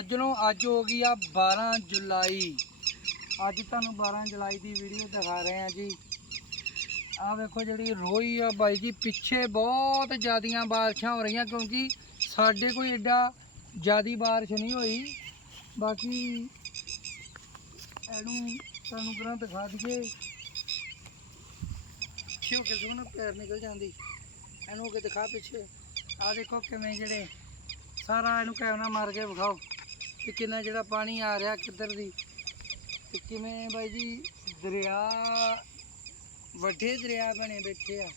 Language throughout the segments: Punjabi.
ਅੱਜ ਨੂੰ ਅੱਜ ਹੋ ਗਈ ਆ 12 ਜੁਲਾਈ। ਅੱਜ ਤੁਹਾਨੂੰ 12 ਜੁਲਾਈ ਦੀ ਵੀਡੀਓ ਦਿਖਾ ਰਹੇ ਆ ਜੀ। ਆ ਵੇਖੋ ਜਿਹੜੀ ਰੋਈ ਆ ਬਾਈ ਜੀ, ਪਿੱਛੇ ਬਹੁਤ ਜ਼ਿਆਦੀਆਂ ਬਾਰਿਸ਼ਾਂ ਹੋ ਰਹੀਆਂ ਕਿਉਂਕਿ ਸਾਡੇ ਕੋਈ ਐਡਾ ਜ਼ਿਆਦੀ ਬਾਰਿਸ਼ ਨਹੀਂ ਹੋਈ। ਬਾਕੀ ਇਹਨੂੰ ਤੁਹਾਨੂੰ ਕਰਾਂ ਦਿਖਾ ਦਈਏ। ਪਿੱਛੇ ਹੋ ਕੇ ਸੋਹਣਾ ਪੈਰ ਨਿਕਲ ਜਾਂਦੀ। ਇਹਨੂੰ ਹੋ ਕੇ ਦਿਖਾ ਪਿੱਛੇ। ਆ ਦੇਖੋ ਕਿਵੇਂ ਜਿਹੜੇ ਸਾਰਾ ਇਹਨੂੰ ਕੈਮਰਾ ਮਾਰ ਕੇ ਵਿਖਾਓ। ਕਿ ਕਿੰਨਾ ਜਿਹੜਾ ਪਾਣੀ ਆ ਰਿਹਾ ਕਿੱਧਰ ਦੀ। ਤੇ ਕਿਵੇਂ ਬਾਈ ਜੀ, ਦਰਿਆ, ਵੱਡੇ ਦਰਿਆ ਬਣੇ ਬੈਠੇ ਆ।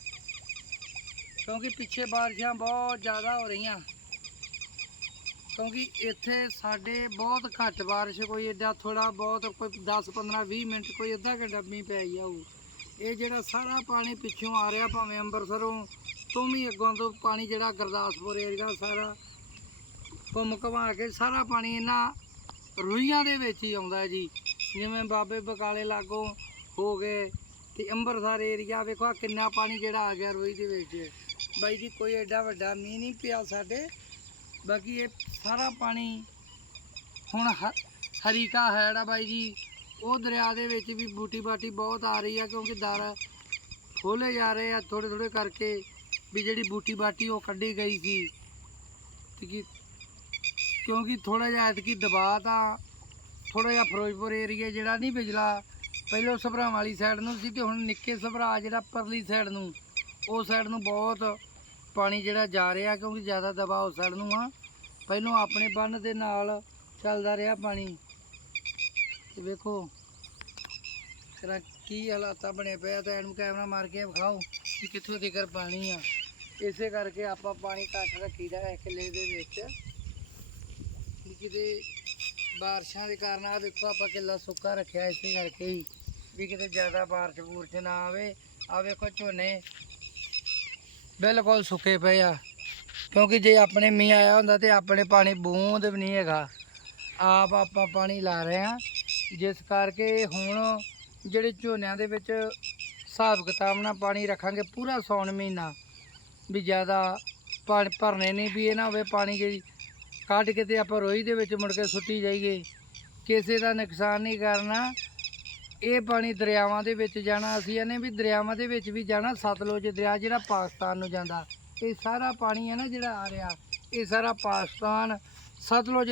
ਕਿਉਂਕਿ ਪਿੱਛੇ ਬਾਰਿਸ਼ਾਂ ਬਹੁਤ ਜ਼ਿਆਦਾ ਹੋ ਰਹੀਆਂ। ਕਿਉਂਕਿ ਇੱਥੇ ਸਾਡੇ ਬਹੁਤ ਘੱਟ ਬਾਰਿਸ਼, ਕੋਈ ਐਡਾ ਥੋੜਾ ਬਹੁਤ, ਕੋਈ 10 15 20 ਮਿੰਟ ਕੋਈ ਅੱਧਾ ਘੰਟਾ ਮੀਂਹ ਪੈ ਜਾਊ ਇਹ ਜਿਹੜਾ ਸਾਰਾ ਪਾਣੀ ਪਿੱਛੋਂ ਆ ਰਿਹਾ, ਭਾਵੇਂ ਅੰਮ੍ਰਿਤਸਰੋਂ ਤੋਂ ਵੀ ਅੱਗੋਂ ਤੋਂ ਪਾਣੀ ਜਿਹੜਾ ਗੁਰਦਾਸਪੁਰ ਏਰੀਆ ਸਾਰਾ ਘੁੰਮ ਘੁਮਾ ਕੇ ਸਾਰਾ ਪਾਣੀ ਇਹਨਾਂ ਰੁਈਆਂ ਦੇ ਵਿੱਚ ਹੀ ਆਉਂਦਾ ਜੀ। ਜਿਵੇਂ ਬਾਬੇ ਬਕਾਲੇ ਲਾਗੋਂ ਹੋ ਗਏ ਤੇ ਅੰਬਰਸਰ ਏਰੀਆ ਵੇਖੋ ਆਹ ਕਿੰਨਾ ਪਾਣੀ ਜਿਹੜਾ ਆ ਗਿਆ ਰੁਈ ਦੇ ਵਿੱਚ। ਬਾਈ ਜੀ, ਕੋਈ ਐਡਾ ਵੱਡਾ ਮੀਂਹ ਨਹੀਂ ਪਿਆ ਸਾਡੇ। ਬਾਕੀ ਇਹ ਸਾਰਾ ਪਾਣੀ ਹੁਣ ਹ- ਹਰੀਕਾ ਹੈ ਆ ਬਾਈ ਜੀ, ਉਹ ਦਰਿਆ ਦੇ ਵਿੱਚ ਵੀ ਬੂਟੀ ਬਾਟੀ ਬਹੁਤ ਆ ਰਹੀ ਆ ਕਿਉਂਕਿ ਦਰ ਖੋਲੇ ਜਾ ਰਹੇ ਆ ਥੋੜੇ ਥੋੜੇ ਕਰਕੇ ਵੀ ਜਿਹੜੀ ਬੂਟੀ ਬਾਟੀ ਉਹ ਕੱਢੀ ਗਈ ਸੀ। ਤੇ ਕਿਉਂਕਿ ਥੋੜਾ ਜਿਹਾ ਐਤਕੀ ਦਬਾਅ ਤਾਂ ਥੋੜਾ ਜਿਹਾ ਫਿਰੋਜ਼ਪੁਰ ਏਰੀਆ ਜਿਹੜਾ ਨਹੀਂ ਬਿਜਲਾ ਪਹਿਲਾਂ ਸਭਰਾ ਵਾਲੀ ਸਾਈਡ ਨੂੰ ਸੀ ਤੇ ਹੁਣ ਨਿੱਕੇ ਸਭਰਾ ਜਿਹੜਾ ਪਰਲੀ ਸਾਈਡ ਨੂੰ, ਉਹ ਸਾਈਡ ਨੂੰ ਬਹੁਤ ਪਾਣੀ ਜਿਹੜਾ ਜਾ ਰਿਹਾ ਕਿਉਂਕਿ ਜ਼ਿਆਦਾ ਦਬਾਅ ਉਸ ਸਾਈਡ ਨੂੰ ਆ। ਪਹਿਲਾਂ ਆਪਣੇ ਬੰਨ ਦੇ ਨਾਲ ਚੱਲਦਾ ਰਿਹਾ ਪਾਣੀ। ਤੇ ਵੇਖੋ, ਤੇਰਾ ਕੀ ਹਾਲਾਤਾਂ ਬਣੇ ਪਿਆ ਤਾਂ ਇਹਨੂੰ ਕੈਮਰਾ ਮਾਰ ਕੇ ਵਿਖਾਓ ਕਿ ਕਿੱਥੋਂ ਤੀਕਰ ਪਾਣੀ ਆ। ਇਸੇ ਕਰਕੇ ਆਪਾਂ ਪਾਣੀ ਘੱਟ ਰੱਖੀਦਾ ਹੈ ਕਿੱਲੇ ਦੇ ਵਿੱਚ। ਕਿਤੇ ਬਾਰਿਸ਼ਾਂ ਦੇ ਕਾਰਨ ਆ ਦੇਖੋ ਆਪਾਂ ਕਿੱਲਾ ਸੁੱਕਾ ਰੱਖਿਆ ਇਸੇ ਕਰਕੇ ਹੀ, ਵੀ ਕਿਤੇ ਜ਼ਿਆਦਾ ਬਾਰਿਸ਼ ਬੂਰਸ਼ ਨਾ ਆਵੇ। ਆ ਵੇਖੋ ਝੋਨੇ ਬਿਲਕੁਲ ਸੁੱਕੇ ਪਏ ਆ, ਕਿਉਂਕਿ ਜੇ ਆਪਣੇ ਮੀਂਹ ਆਇਆ ਹੁੰਦਾ ਤੇ ਆਪਣੇ ਪਾਣੀ ਬੂੰਦ ਵੀ ਨਹੀਂ ਹੈਗਾ। ਆਪ ਆਪਾਂ ਪਾਣੀ ਲਾ ਰਹੇ ਆ ਜਿਸ ਕਰਕੇ ਹੁਣ ਜਿਹੜੇ ਝੋਨਿਆਂ ਦੇ ਵਿੱਚ ਹਿਸਾਬ ਕਿਤਾਬ ਨਾਲ ਪਾਣੀ ਰੱਖਾਂਗੇ ਪੂਰਾ ਸੌਣ ਮਹੀਨਾ, ਵੀ ਜ਼ਿਆਦਾ ਪਾਣੀ ਭਰਨੇ ਨਹੀਂ, ਵੀ ਇਹ ਨਾ ਹੋਵੇ ਪਾਣੀ ਜਿਹੜੀ ਕੱਢ ਕੇ ਤੇ ਆਪਾਂ ਰੋਈ ਦੇ ਵਿੱਚ ਮੁੜ ਕੇ ਸੁੱਟੀ ਜਾਈਏ। ਕਿਸੇ ਦਾ ਨੁਕਸਾਨ ਨਹੀਂ ਕਰਨਾ। ਇਹ ਪਾਣੀ ਦਰਿਆਵਾਂ ਦੇ ਵਿੱਚ ਜਾਣਾ, ਅਸੀਂ ਇਹਨੇ ਵੀ ਦਰਿਆਵਾਂ ਦੇ ਵਿੱਚ ਵੀ ਜਾਣਾ, ਸਤਲੁਜ ਦਰਿਆ ਜਿਹੜਾ ਪਾਕਿਸਤਾਨ ਨੂੰ ਜਾਂਦਾ। ਇਹ ਸਾਰਾ ਪਾਣੀ ਹੈ ਨਾ ਜਿਹੜਾ ਆ ਰਿਹਾ, ਇਹ ਸਾਰਾ ਪਾਕਿਸਤਾਨ ਸਤਲੁਜ